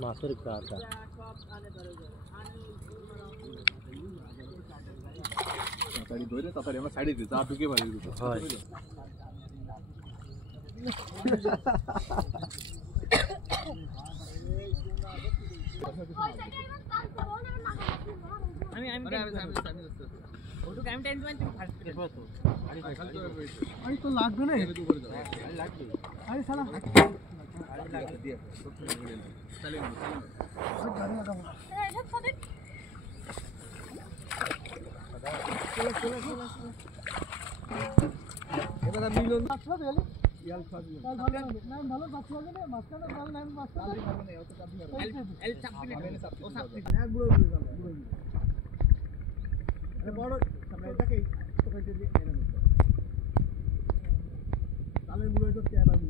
মাছের কাটা তাড়াতাড়ি আমরা সাইডে দিই যা ঢুকে পারি হয় আমি তো লাগবে না আরে শালা এটা মিলন আচ্ছা বেলে ইয়াল খাবি নাম ভালো বাচ্চা হবে না মাছটা ভালো নাম বাচ্চা হবে না অত কাজ হবে এল চাপি ও চাপি এক বুড়ো বুড়ো আরে বড় সামনে এটাকে তোকে যদি এনে দিতে তাহলে বুড়ো তো কেন আমি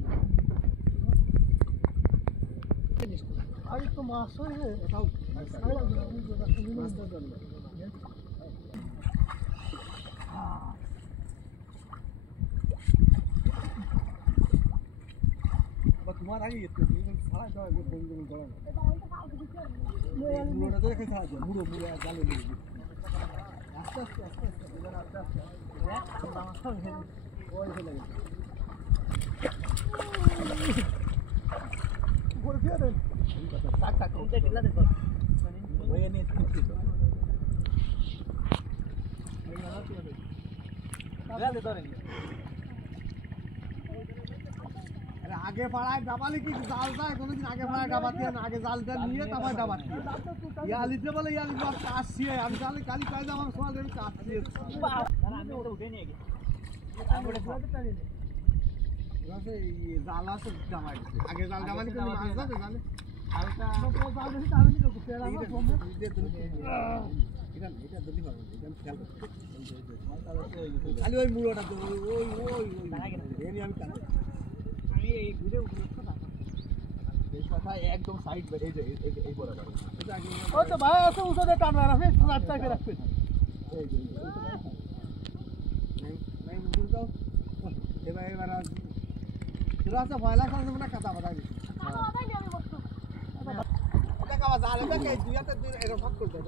আরে তো মাছ হয়ে এটাও মাছটা জানলে তোমার আগে যেতে সারা যাওয়া বন্ধু ধরে না মুড়োটা দেখে সাহায্য মুড়ো মুড়ো জালে মুড়ো আস্তে আস্তে আস্তে আস্তে এবার আস্তে আস্তে ওই চলে গেছে উপরে ফিরে দেন টাক টাক ওটা ঢিলা দে ওই নিয়ে নিচ্ছি তো ঢিলা দে ধরে आगे पढ़ाए डबाली की जाल था दोनों दिन आगे पढ़ाए डबाती है आगे जाल दे लिए तब डबाती है ये आलिते बोले ये आलिते आप काशी है हम जाले काली कायदा हम सवाल दे काशी है हमें उठे उठे नहीं है हम बड़े फोटो नहीं वैसे ये जाला से जमाई आगे जाल जमाने के लिए मार दे जाले हल्का तो जाल नहीं तार नहीं को पेड़ा में फोम में दे दे এটা এটা দিলি পারো এটা খেয়াল খালি ওই মুড়োটা ওই ওই ওই এনি আমি কাল এই ভিডিও কথা বেশ কথা একদম সাইড বেরিয়ে যায় এই বরাবর ও তো ভাই আছে উঠে টানবা রাখে রাস্তা করে রাখবে এই যে नहीं मुझे तो ये भाई बार थोड़ा सा वाला सा से ना कथा बता दी बता नहीं আমি বলতো দেখা বাজ আলে দেখে দুইটা দিন এরকম ভাগ করতে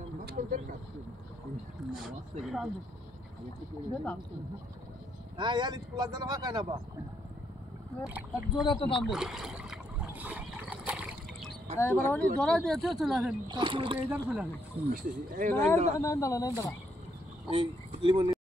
কাজ হ্যাঁ यार স্কুল জানা ভাগ না বা এক জোড়া তো দাম দে এবার উনি জোড়া দিয়েছে চলে আসেন তারপরে এইখানে চলে আসেন এই নাইন দালা এই লিমন